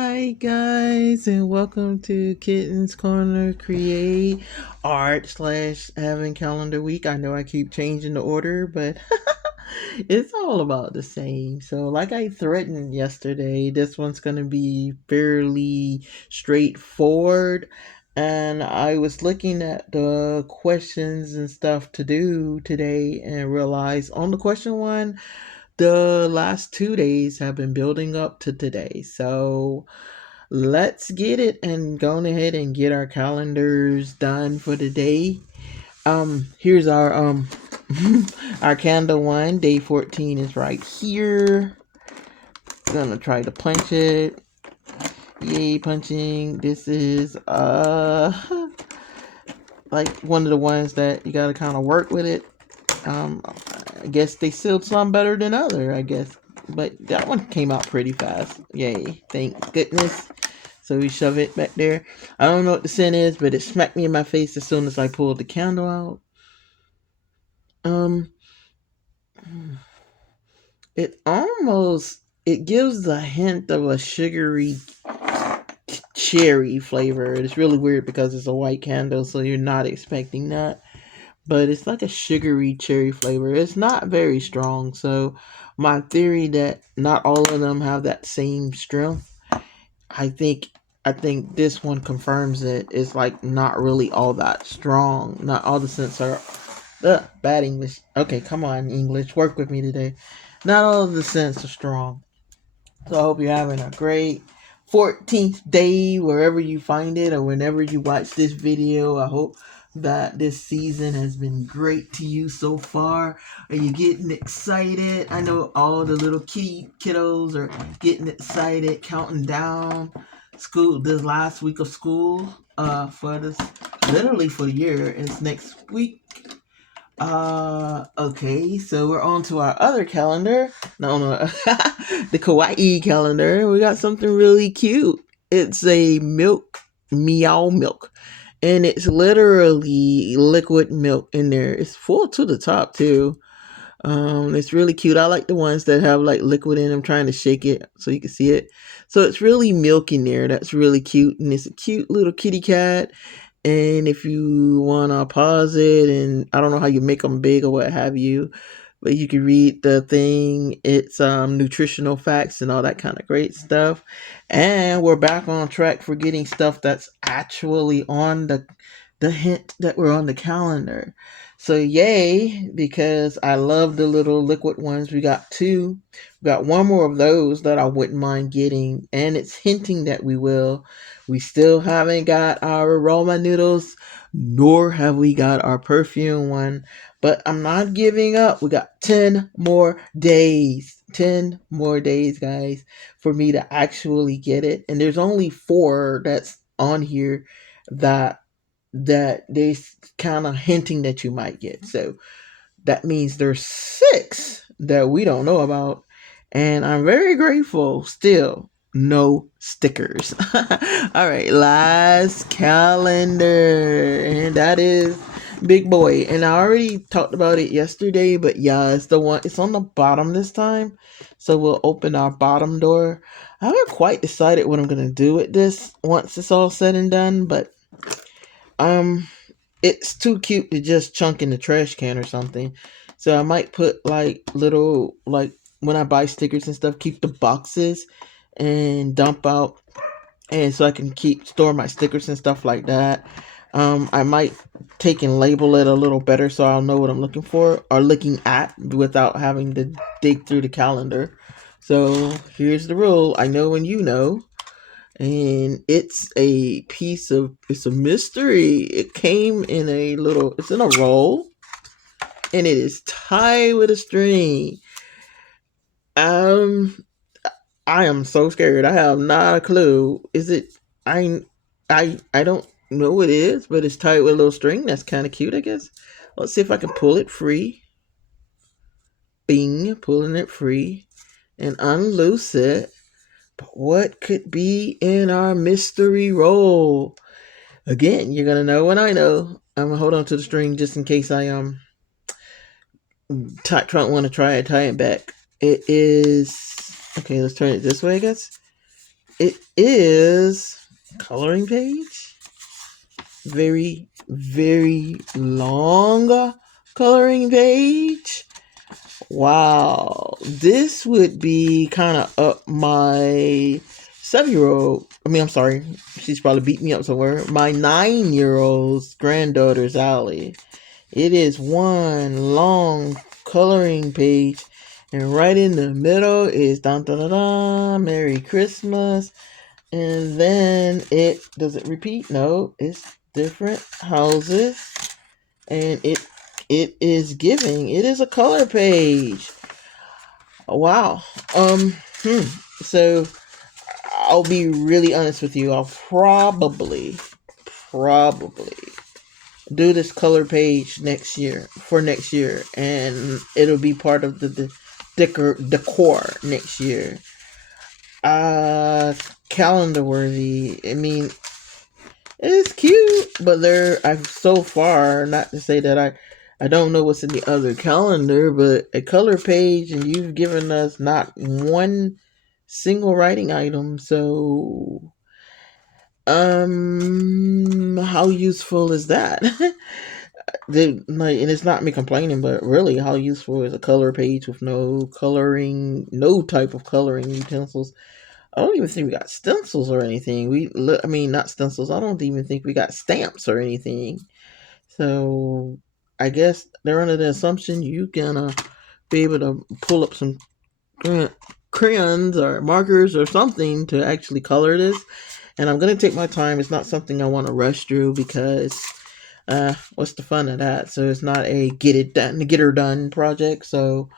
Hi guys, and welcome to Kitten's Corner Create Art slash Having Calendar Week. I know I keep changing the order, but it's all about the same. So, like I threatened yesterday, this one's gonna be fairly straightforward. And I was looking at the questions and stuff to do today and realized on the question one, the last 2 days have been building up to today. So let's get it and go ahead and get our calendars done for the day. Here's our our candle one. Day 14 is right here. Gonna try to punch it. Yay, punching. This is like one of the ones that you gotta kind of work with it. I guess they sealed some better than other, I guess. But that one came out pretty fast. Yay, thank goodness. So we shove it back there. I don't know what the scent is, but it smacked me in my face as soon as I pulled the candle out. Um, it gives a hint of a sugary cherry flavor. It's really weird because it's a white candle, so you're not expecting that. But it's like a sugary cherry flavor. It's not very strong, so my theory that not all of them have that same strength, I think I think this one confirms it. It's like not really all that strong. Not all the scents are bad English. Okay, come on, English, work with me today. Not all of the scents are strong. So I hope you're having a great 14th day wherever you find it or whenever you watch this video. I hope that this season has been great to you so far. Are you getting excited? I know all the little kiddos are getting excited, counting down school, this last week of school for this, literally for the year. It's next week. Okay, so we're on to our other calendar. No, the kawaii calendar. We got something really cute. It's a milk, meow milk. And it's literally liquid milk in there. It's full to the top too. It's really cute. I like the ones that have like liquid in them. Trying to shake it so you can see it. So it's really milk in there. That's really cute, and it's a cute little kitty cat. And if you want to pause it, and I don't know how you make them big or what have you, but you can read the thing. It's nutritional facts and all that kind of great stuff. And we're back on track for getting stuff that's actually on the hint that we're on the calendar. So yay, because I love the little liquid ones. We got two. We got one more of those that I wouldn't mind getting, and it's hinting that we will. We still haven't got our aroma noodles, nor have we got our perfume one. But I'm not giving up. We got 10 more days. 10 more days, guys, for me to actually get it. And there's only four that's on here that they kind of hinting that you might get. So that means there's six that we don't know about. And I'm very grateful still. No stickers. All right, last calendar. And that is Big Boy. And I already talked about it yesterday, but yeah, it's the one, it's on the bottom this time. So we'll open our bottom door. I haven't quite decided what I'm going to do with this once it's all said and done, but um, it's too cute to just chunk in the trash can or something. So I might put like little, like when I buy stickers and stuff, keep the boxes and dump out, and so I can keep store my stickers and stuff like that. I might take and label it a little better so I'll know what I'm looking for or looking at without having to dig through the calendar. So here's the rule. I know when you know, and it's a mystery. It came in it's in a roll, and it is tied with a string. um I am so scared. I have not a clue. Is it? I don't know what it is, but it's tied with a little string. That's kind of cute, I guess. Let's see if I can pull it free. Bing, pulling it free and unloose it. But what could be in our mystery roll? Again, you're gonna know when I know. I'm gonna hold on to the string just in case I want to try it, tie it back. It is okay. Let's turn it this way, I guess. it is coloring page. Very, very long coloring page. Wow. This would be kind of up my 7 year old. I mean, I'm sorry. She's probably beat me up somewhere. My 9 year old's granddaughter's alley. It is one long coloring page. And right in the middle is dun dun dun dun, Merry Christmas. And then does it repeat? No, it's different houses. And it is giving. It is a color page. Wow. Hmm. So I'll be really honest with you. I'll probably do this color page next year, and it'll be part of the decor next year. Uh, Calendar worthy. I mean, it's cute, but I've so far, not to say that I don't know what's in the other calendar, but a color page, and you've given us not one single writing item. So, how useful is that? And it's not me complaining, but really, how useful is a color page with no coloring, no type of coloring utensils? I don't even think we got stencils or anything. I mean, not stencils. I don't even think we got stamps or anything. So I guess they're under the assumption you can be able to pull up some crayons or markers or something to actually color this. And I'm gonna take my time. It's not something I want to rush through because what's the fun of that? So it's not a get her done project. So,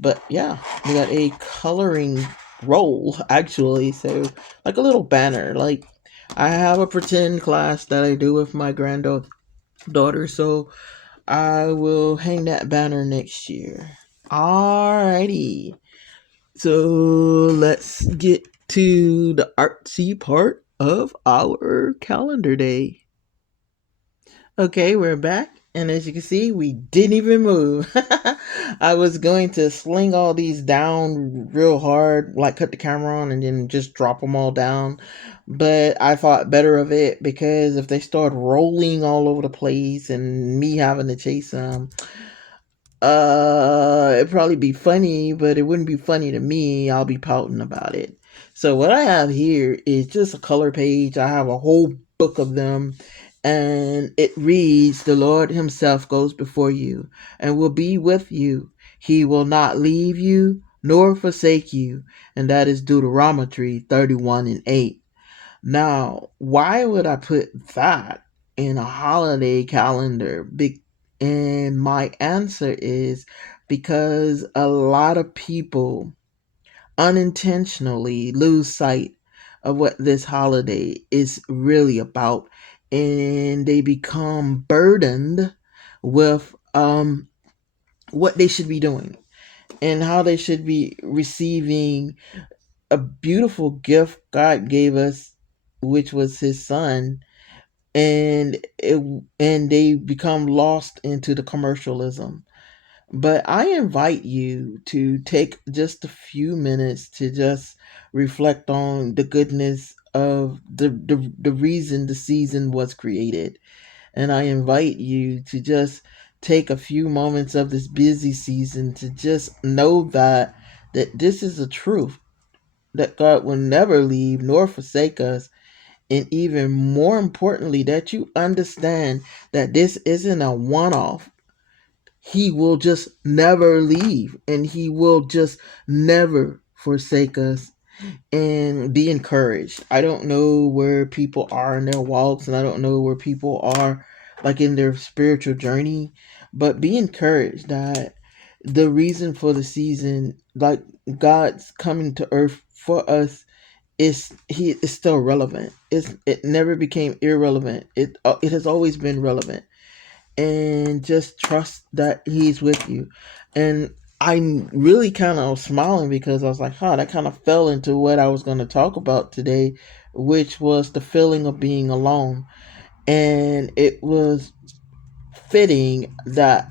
but yeah, we got a coloring roll actually. So like a little banner. Like I have a pretend class that I do with my granddaughter. So I will hang that banner next year. Alrighty. So let's get to the artsy part of our calendar day. Okay, we're back. And as you can see, we didn't even move. I was going to sling all these down real hard, like cut the camera on and then just drop them all down. But I thought better of it because if they start rolling all over the place and me having to chase them, it'd probably be funny, but it wouldn't be funny to me. I'll be pouting about it. So what I have here is just a color page. I have a whole book of them, and it reads, "The Lord Himself goes before you and will be with you. He will not leave you nor forsake you." And that is Deuteronomy 31 and 8. Now, why would I put that in a holiday calendar? And my answer is because a lot of people unintentionally lose sight of what this holiday is really about, and they become burdened with what they should be doing and how they should be receiving a beautiful gift God gave us, which was His Son, and they become lost into the commercialism. But I invite you to take just a few minutes to just reflect on the goodness of the reason the season was created. And I invite you to just take a few moments of this busy season to just know that this is a truth, that God will never leave nor forsake us, and even more importantly, that you understand that this isn't a one off. He will just never leave and He will just never forsake us. And be encouraged. I don't know where people are in their walks, and I don't know where people are like in their spiritual journey, but be encouraged that the reason for the season, like God's coming to earth for us, is still relevant. It never became irrelevant. It has always been relevant, and just trust that He's with you. And I'm really kind of smiling because I was like, huh, that kind of fell into what I was going to talk about today, which was the feeling of being alone. And it was fitting that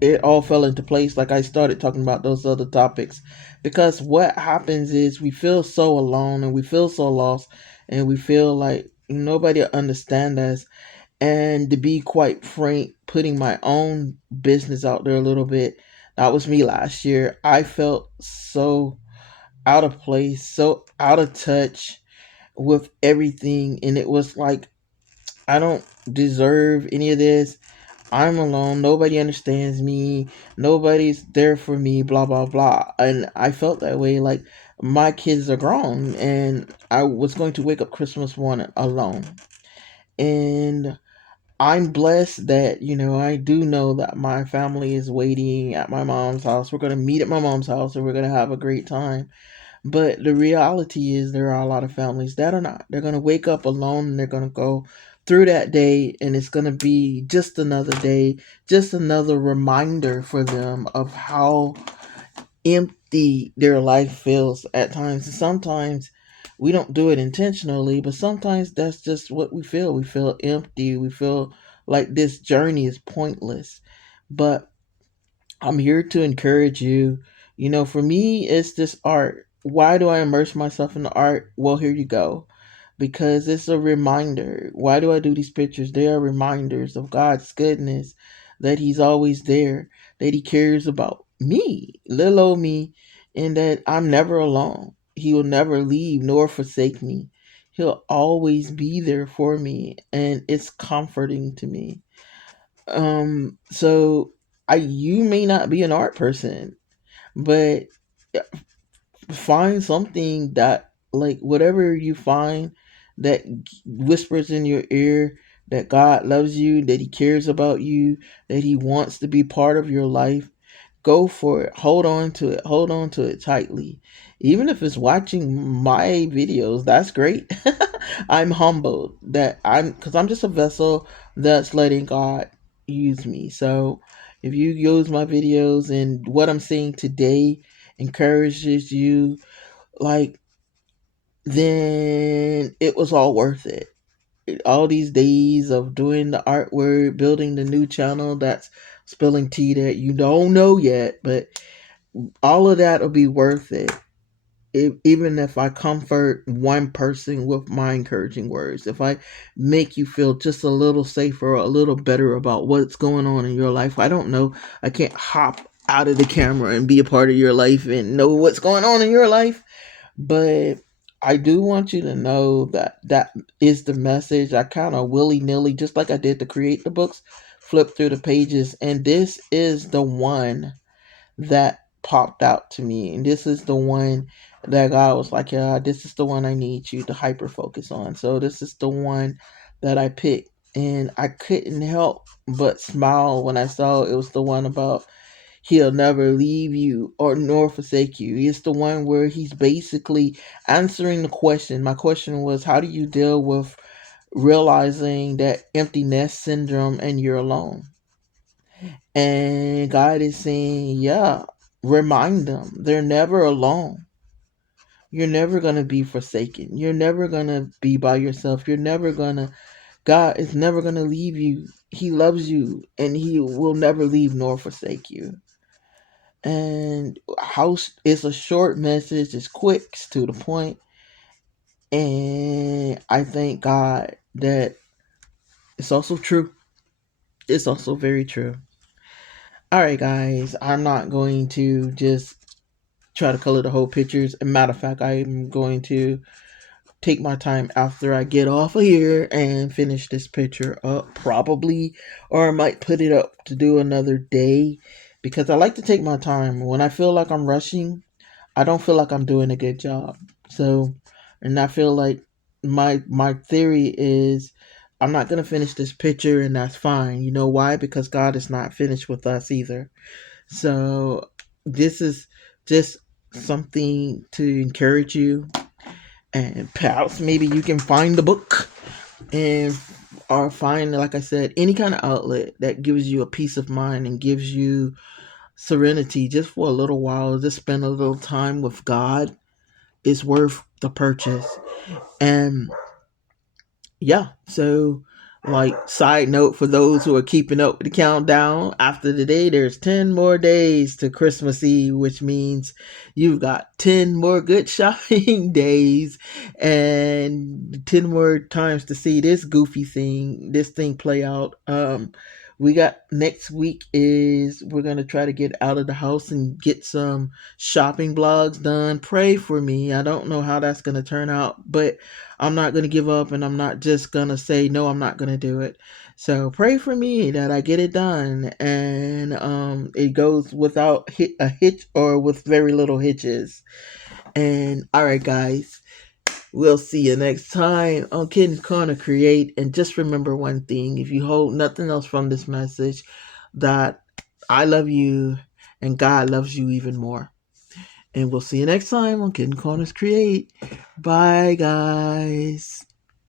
it all fell into place. Like I started talking about those other topics, because what happens is we feel so alone and we feel so lost, and we feel like nobody understand us. And to be quite frank, putting my own business out there a little bit, that was me last year. I felt so out of place, so out of touch with everything, and it was like I don't deserve any of this. I'm alone. Nobody understands me. Nobody's there for me. Blah blah blah. And I felt that way. Like my kids are grown, and I was going to wake up Christmas morning alone. And I'm blessed that I do know that my family is waiting at my mom's house. We're gonna meet at my mom's house, and we're gonna have a great time. But the reality is, there are a lot of families that are not. They're going to wake up alone, and they're going to go through that day, and it's going to be just another day, just another reminder for them of how empty their life feels at times. And sometimes we don't do it intentionally, but sometimes that's just what we feel. We feel empty. We feel like this journey is pointless. But I'm here to encourage you. For me, it's this art. Why do I immerse myself in the art? Well, here you go. Because it's a reminder. Why do I do these pictures? They are reminders of God's goodness, that He's always there, that He cares about me, little old me, and that I'm never alone. He will never leave nor forsake me. He'll always be there for me, and it's comforting to me. So you may not be an art person, but find something that, like, whatever you find that whispers in your ear that God loves you, that He cares about you, that He wants to be part of your life. Go for it. Hold on to it. Hold on to it tightly. Even if it's watching my videos, that's great. I'm humbled that because I'm just a vessel that's letting God use me. So if you use my videos and what I'm saying today encourages you, like, then it was all worth it. All these days of doing the artwork, building the new channel that's spilling tea that you don't know yet, but all of that will be worth it. Even if I comfort one person with my encouraging words, if I make you feel just a little safer or a little better about what's going on in your life. I don't know. I can't hop out of the camera and be a part of your life and know what's going on in your life. But I do want you to know that that is the message. I kind of willy nilly, just like I did to create the books, flip through the pages, and this is the one that popped out to me. And this is the one that God was like, yeah, this is the one I need you to hyper focus on. So this is the one that I picked. And I couldn't help but smile when I saw it was the one about He'll never leave you or nor forsake you. It's the one where He's basically answering the question. My question was, how do you deal with realizing that empty nest syndrome and you're alone? And God is saying, yeah, remind them they're never alone. You're never going to be forsaken. You're never going to be by yourself. God is never going to leave you. He loves you, and He will never leave nor forsake you. And house is a short message, it's quick, it's to the point, and I thank God that it's also true. It's also very true. All right, guys, I'm not going to just try to color the whole pictures. As a matter of fact, I'm going to take my time after I get off of here and finish this picture up, probably, or I might put it up to do another day, because I like to take my time. When I feel like I'm rushing, I don't feel like I'm doing a good job. So, and I feel like my theory is I'm not gonna finish this picture, and that's fine. You know why? Because God is not finished with us either. So this is just something to encourage you, and perhaps maybe you can find the book and or find, like I said, any kind of outlet that gives you a peace of mind and gives you serenity just for a little while. Just spend a little time with God is worth the purchase. And yeah, so Like, side note for those who are keeping up with the countdown, after today, there's 10 more days to Christmas Eve, which means you've got 10 more good shopping days and 10 more times to see this thing play out. We got next week is we're going to try to get out of the house and get some shopping blogs done. Pray for me. I don't know how that's going to turn out, but I'm not going to give up, and I'm not just going to say, no, I'm not going to do it. So pray for me that I get it done and it goes without a hitch or with very little hitches. And all right, guys, we'll see you next time on Kitten's Corner Create. And just remember one thing, if you hold nothing else from this message, that I love you and God loves you even more. And we'll see you next time on Kitten Corners Create. Bye, guys.